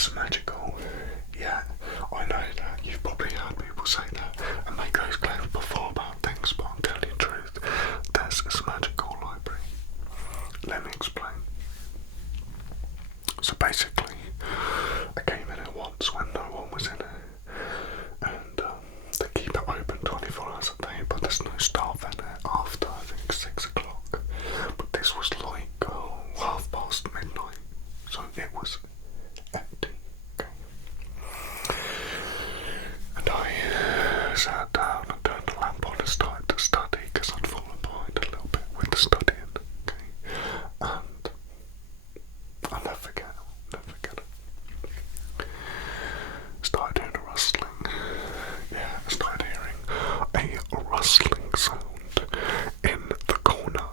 it's magical. Yeah, I know that. You've probably heard people say that and make those claims before about things, but I'm telling you the truth. This is a magical library. Let me explain. So basically, I came in it once when no one was in it, and they keep it open 24 hours a day, but there's no staff in it after I think 6 o'clock. But this was like midnight, so it was empty. Okay. And I sat down and turned the lamp on and started to study because I'd fallen behind a little bit with the studying. Okay. And I'll never forget it. Started hearing a rustling. Yeah, I started hearing a rustling sound in the corner.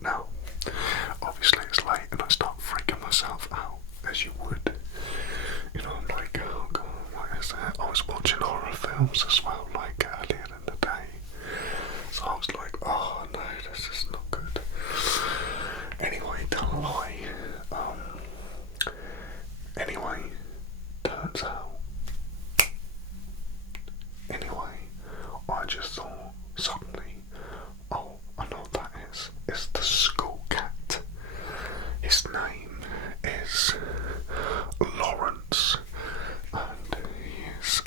Now, obviously it's late and I start freaking myself out, as you would. You know, I'm like, oh god, what is that? I was watching horror films as well, like earlier in the day. So I was like, oh no, this is not good. Anyway, don't lie. Anyway, turns out. Anyway, I just thought suddenly, oh, I know what that is. It's the school cat. His name is Lawrence, and he is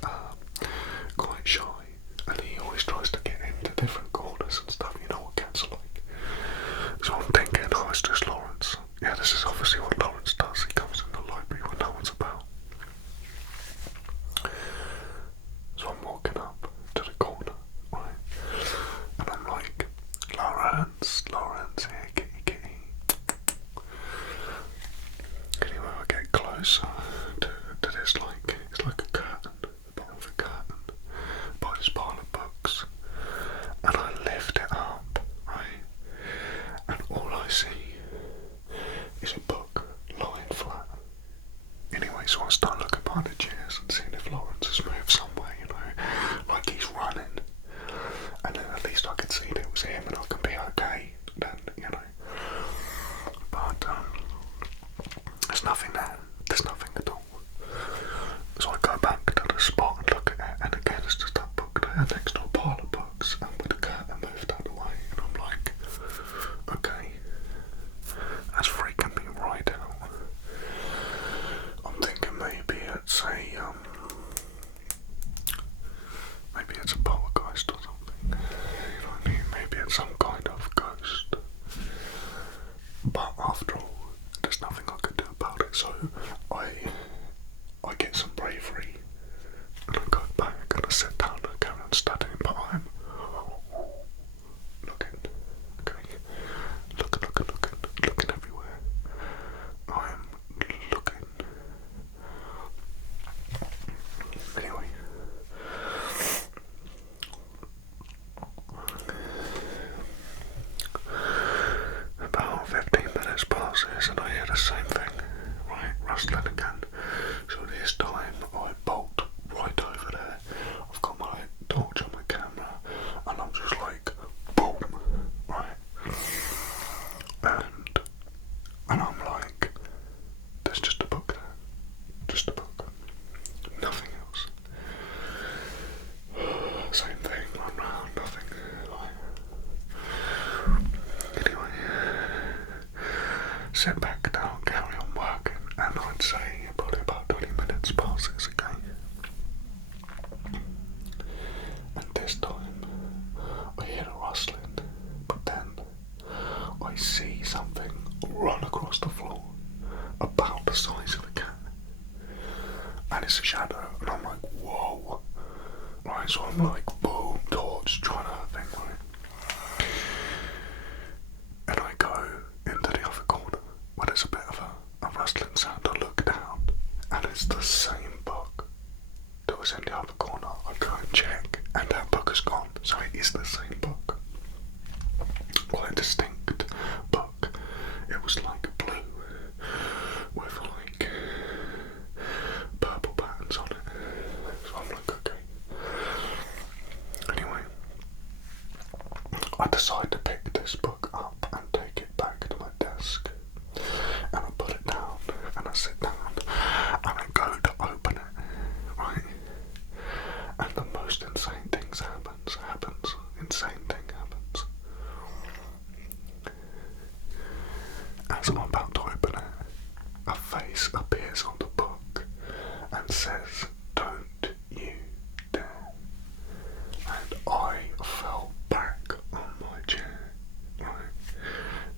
quite shy, and he always tries to get into different corners and stuff. You know what cats are like. So I'm thinking, oh, it's just Lawrence. Yeah, this is obviously what Lawrence does. He comes in the library when no one's about. So I'm walking up to the corner, right, and I'm like, Lawrence, here, kitty. Anyway, I get closer to this, like, it's like a curtain, the bottom of a curtain, by this pile of books, and I lift it up, right, and all I see is a book lying flat. Anyway, so I start looking behind the chairs and seeing if Lawrence has moved somewhere, you know, like he's running, and then at least I can see that it was him and I can be okay, then, you know. But there's nothing there. There's nothing at all. So I go back to the spot and look at it, and again it's just that book there next to a pile of books, and with the curtain moved out of the way, and I'm like, okay, that's freaking me right out. I'm thinking maybe it's a poltergeist or something. You know what I mean? Maybe it's some kind of ghost. But after all, there's nothing I can do about it, so I get some bravery and I go back and I sit down and carry on studying, but I'm looking, okay, looking everywhere. I'm looking. Anyway, about 15 minutes passes and I hear the same thing, right, rustling again. So this time I bolt right over there. I've got my torch on my camera and I'm just like, boom, right, and I'm like, there's just a book there, just a book, nothing else. Same thing, run round, nothing. Anyway, sit back down, carry on working, and I'd say probably about 20 minutes passes again. And this time, I hear a rustling, but then I see something run across the floor, about the size of a cat. And it's a shadow, and I'm like, whoa. Right, so I'm like, boom, torch, trying to think, right? And I go into the other corner where there's a bit of a rustling sound. I look down and it's the same book that was in the other corner. I go and check and that book is gone. So it is the same book. Quite a distinct book. It was like blue with like purple patterns on it. So I'm like, okay. Anyway, I decide to pick this book up and take it back to my desk, and I put it down and I face appears on the book and says, "Don't you dare." And I fell back on my chair. Right.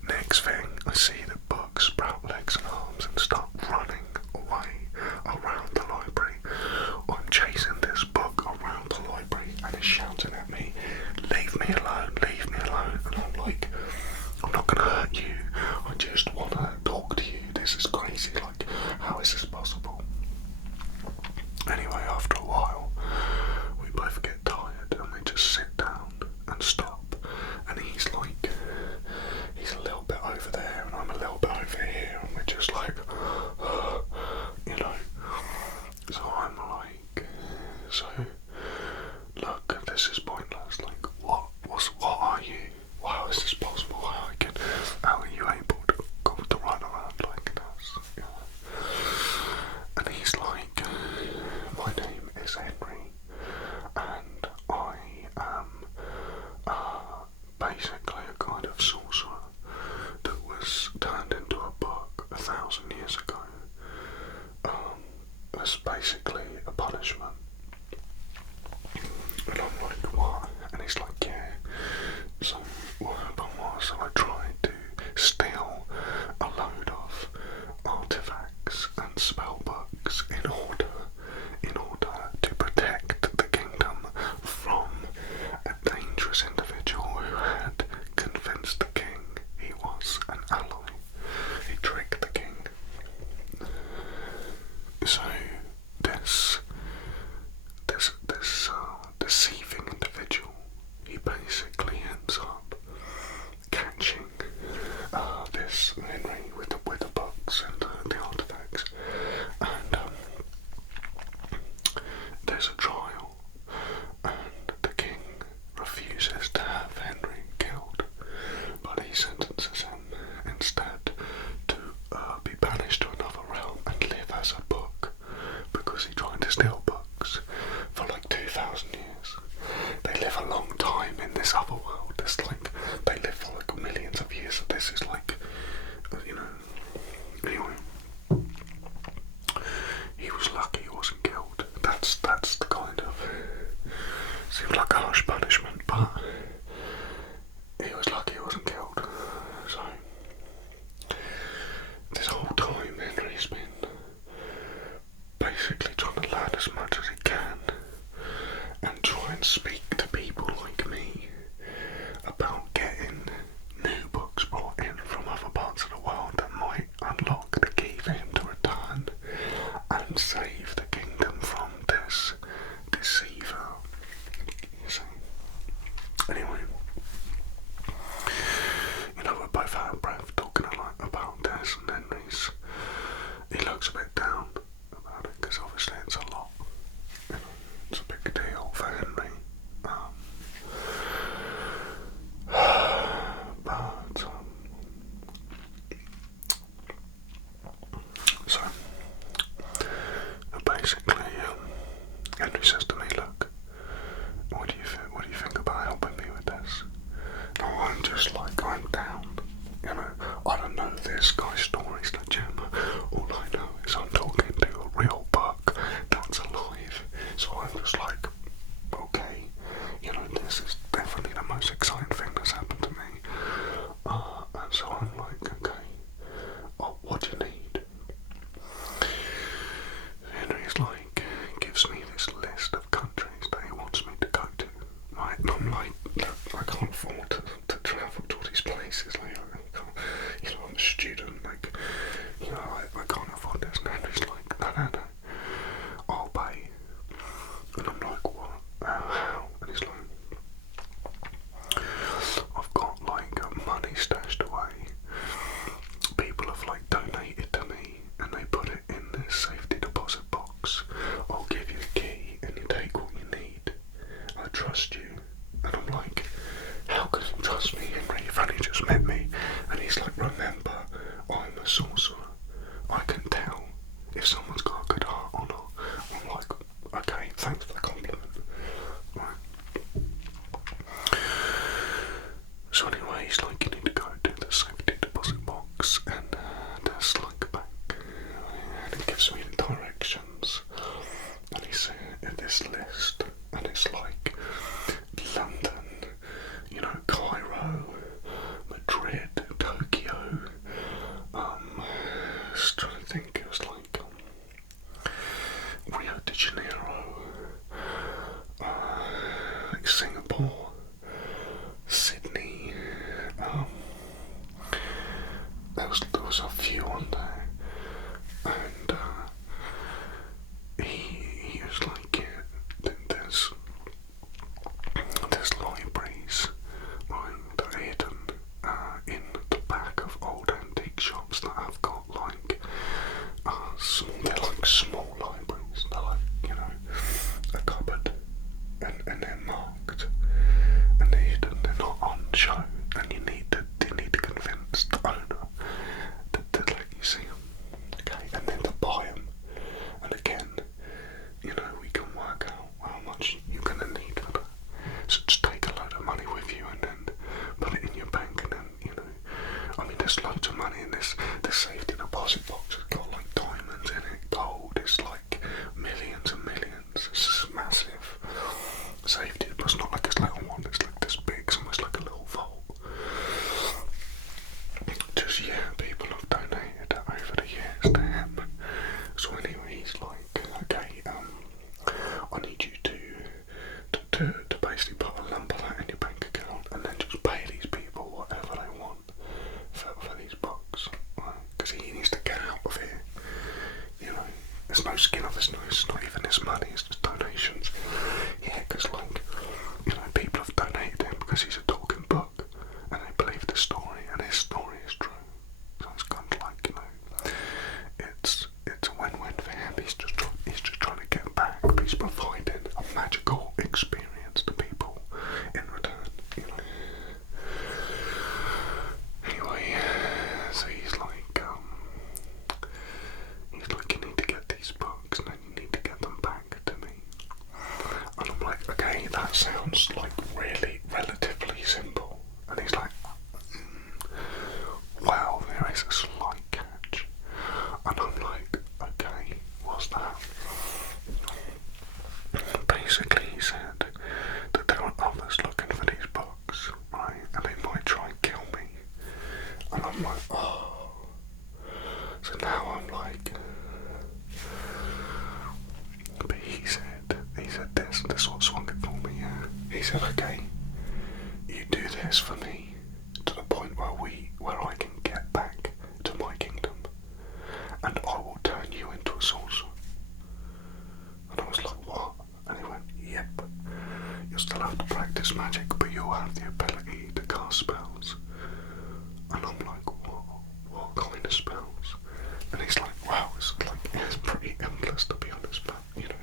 Next thing, I see the book sprout legs and arms and start running away around the library. I'm chasing this book around the library and it's shouting at me, "Leave me alone, leave me alone." And I'm like, "I'm not gonna hurt you, I just wanna talk to you. This is crazy, like, how is this possible?" Anyway, after a while, we both get tired and we just sit down and stop. And he's like, he's a little bit over there and I'm a little bit over here, and we're just like, you know. So I'm like, "So, look, this is pointless. Like, what are you? How is this possible? How are you able to run around like this?" You know? And he's like, "My name is Henry, and I am basically a kind of sorcerer that was turned into a book 1,000 years ago. As basically a punishment." And I'm like, "What?" And he's like, "Yeah. So what happened was I tried to steal a load of artifacts and spell books in order to protect the kingdom from a dangerous individual who had convinced the king he was an ally. He tricked the king. So this deceiving individual, he basically ends up catching this Henry with the books and the artifacts, and there's a trial, and the king refuses to have Henry killed, but he sentences him instead to be banished to another realm and live as a book, because he tried to steal books for like 2,000 years. They live a long time in this other world. It's like they live for like millions of years. So this is like, you know. Anyway, he was lucky he wasn't killed. That's the kind of, seems like a harsh punishment, but he was lucky he wasn't killed. So this whole time Henry's been basically trying to learn as much as he can and try and speak to people like me about getting new books brought in from other parts of the world that might unlock the key for him to return and save the kingdom from this deceiver. You see? Anyway, you know, we're both out of breath talking a lot about this, and Henry's, he looks a bit down about it because obviously it's a lot. You know, it's a big deal for Henry. But so basically, Henry says to me, "Look, what do you think about helping me with this?" No, I'm just like, I'm down. You know, I don't know this guy's stories, legitimate. All I know is I'm talking to a real book that's alive. So I'm just like, okay, you know, this is definitely the most exciting thing that's happened to me. And so I'm like, okay, what do you need? Henry's like, gives me this list of countries that he wants me to go to. Right? And I'm like, look, I can't afford to travel to all these places. Like, you know, I'm a student. Like, you know, I can't afford this. And Henry's like, no, I'll pay. And I'm like, what? How? And he's like, I've got like money stashed away. People have like donated to me, and they put it in this safety deposit box. I'll give you the key, and you take what you need. I trust you. And I'm like, how can you trust me, Henry? You've only just met me. And he's like, remember, I'm a sorcerer. I can tell if like small libraries. They're like, you know, a cupboard, and they're marked, and they're hidden. They're not on show, and you need to convince the owner to let you see them. Okay, and then to buy them. And again, you know, we can work out how much you're gonna need for that. So just take a load of money with you and then put it in your bank, and then, you know, I mean, there's loads of money in this safety deposit box. It's got like diamonds in it, gold. It's like millions and millions. It's massive safety, but it's not like this little one. It's like this big. It's almost like a little vault. Just, yeah, people have donated over the years to him. So anyway, he's like, okay, I need you to basically put a lump of that in your bank account, and then just pay these people whatever they want for these books, right? Because he needs to get out of here. You know, there's no skin off his nose. It's not even his money. It's just donations. Yeah, because like, you know, people have donated him because he's a talking book, and they believe the story, and his story is true. So it's kind of like, you know, it's a win-win for him. He's just trying to get back, but he's providing a magical experience to people in return, you know. Anyway, so he's like, you need to get these books, and then you need to get them back to me. And I'm like, okay, that sounds like really relatively simple. And he's like, well, there is a slight catch. And I'm like, okay, what's that? Basically, he said that there are others looking for these books, right? And they might try and kill me. And I'm like, oh. So now I'm like, but he said this what swung it for me, yeah. He said, okay, you do this for me to the point where I can get back to my kingdom, and I will turn you into a sorcerer. And I was like, what? And he went, yep. You'll still have to practice magic, but you'll have the ability to cast spells. And I'm like, what kind of spells? And he's like, wow, it's pretty endless, to be honest, but, you know,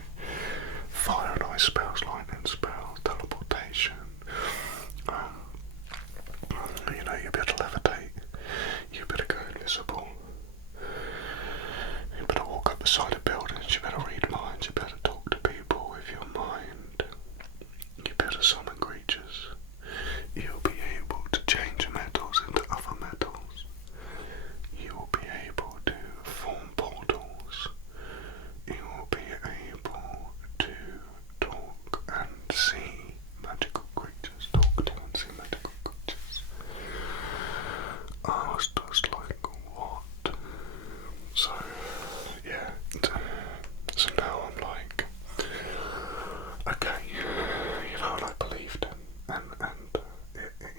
fire and ice spells, lightning spells, teleportation, you know, you'll be able to levitate, you better go invisible, you better walk up the side of buildings, you better read minds, you better talk to people with your mind, you better summon creatures, you'll be able to change metals into other metals, you will be able to form portals, you will be able to talk and see magical creatures, talk to and see magical creatures. I was just like, what? So, yeah, so now I'm like, okay, you know, and I believed him, and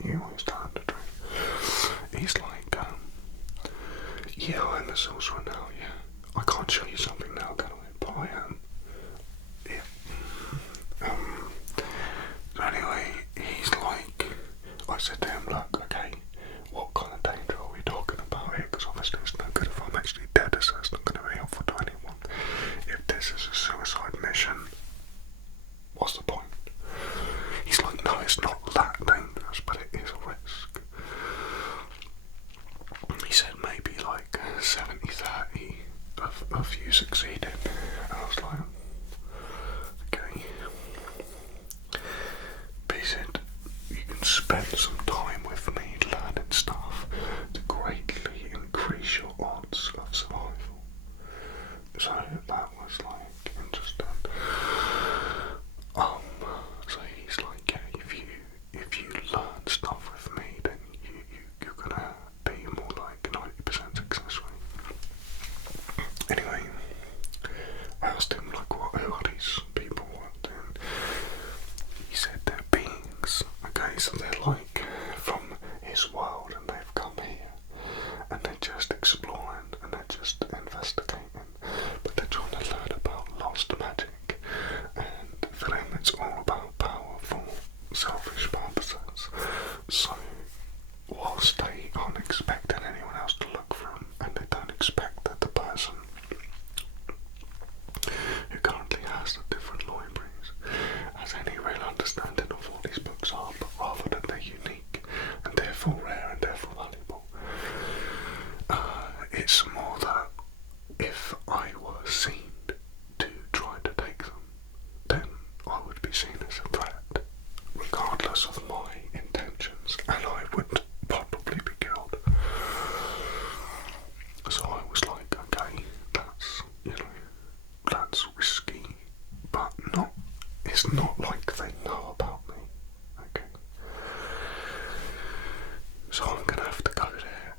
he always told the truth. He's like, yeah, I'm a sorcerer now, yeah. I can't show you something now, can I? But I am. Yeah. So anyway, he's like, I said to him, look, okay, what kind of danger are we talking about here? Because obviously it's no good if I'm actually dead, so it's not going to be helpful to anyone. If this is a suicide mission, what's the point? He's like, no, it's not that dangerous, but it is a risk. He said maybe like 70-30 of you succeeding. And I was like, okay. But he said, you can spend some time with me learning stuff to greatly increase your odds of survival. So that was like interesting. So he's like, yeah, if you learn stuff with me, then you're gonna be more like 90% success rate. Anyway, I asked him like, who are these people? And he said they're beings. Okay, so they're like from his world, and they've come here, and they're just exploring, and they're just investigating, but they're trying to learn about it's not like they know about me. Okay. So I'm gonna have to go there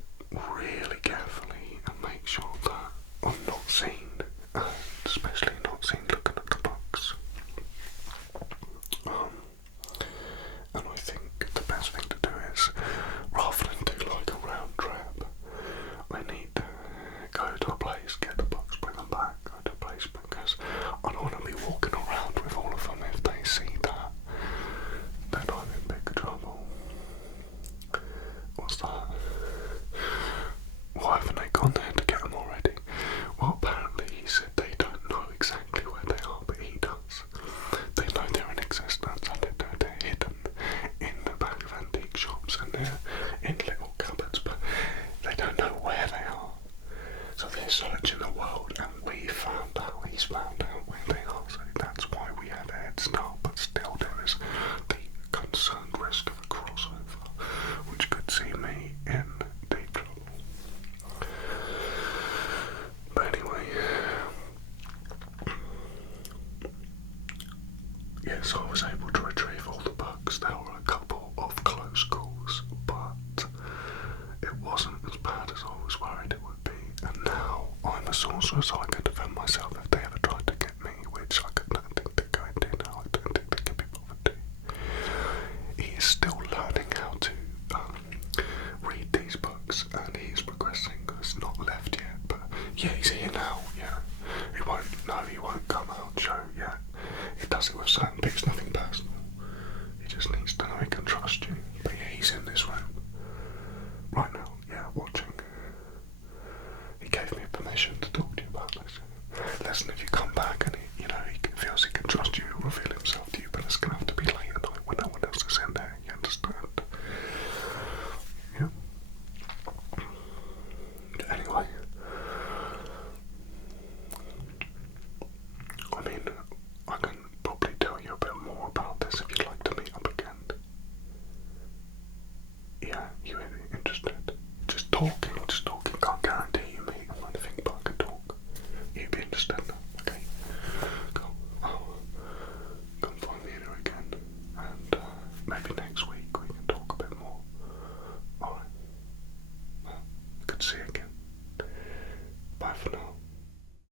really carefully and make sure that I'm not seen, and especially not seen looking at the books. And I think the best thing to do is, rather than do like a round trip, I need to go to a place, get the books, bring them back, go to a place, because I don't want to be walking around with all of them. If they see that, then I'm in big trouble. What's that? Why haven't they gone there to get them already? Well, apparently he said they don't know exactly where they are, but he does. They know they're in existence, and they know they're hidden in the back of antique shops, and they're in little cupboards, but they don't know where they are. So they're searching the world, and he's found out where they are, so that's why we have a head start, but still there is the concerned risk of a crossover, which could see me in deep trouble. But anyway, yes, I was able to retrieve all the books. There were a couple of close calls, but it wasn't as bad as I was worried it would be. And now I'm a sorcerer, so I can defend myself if they ever tried to get me, which I don't think they're going to now. I don't think they can be bothered to. He is still learning how to read these books, and he's progressing. It's not left yet, but yeah, he's here now. Yeah, he won't come out and show yet. He does it with certain bits, nothing personal. He just needs to know he can trust you. But yeah, he's in this room right now. Yeah, watching. He gave me permission to talk to you about this. Listen, if you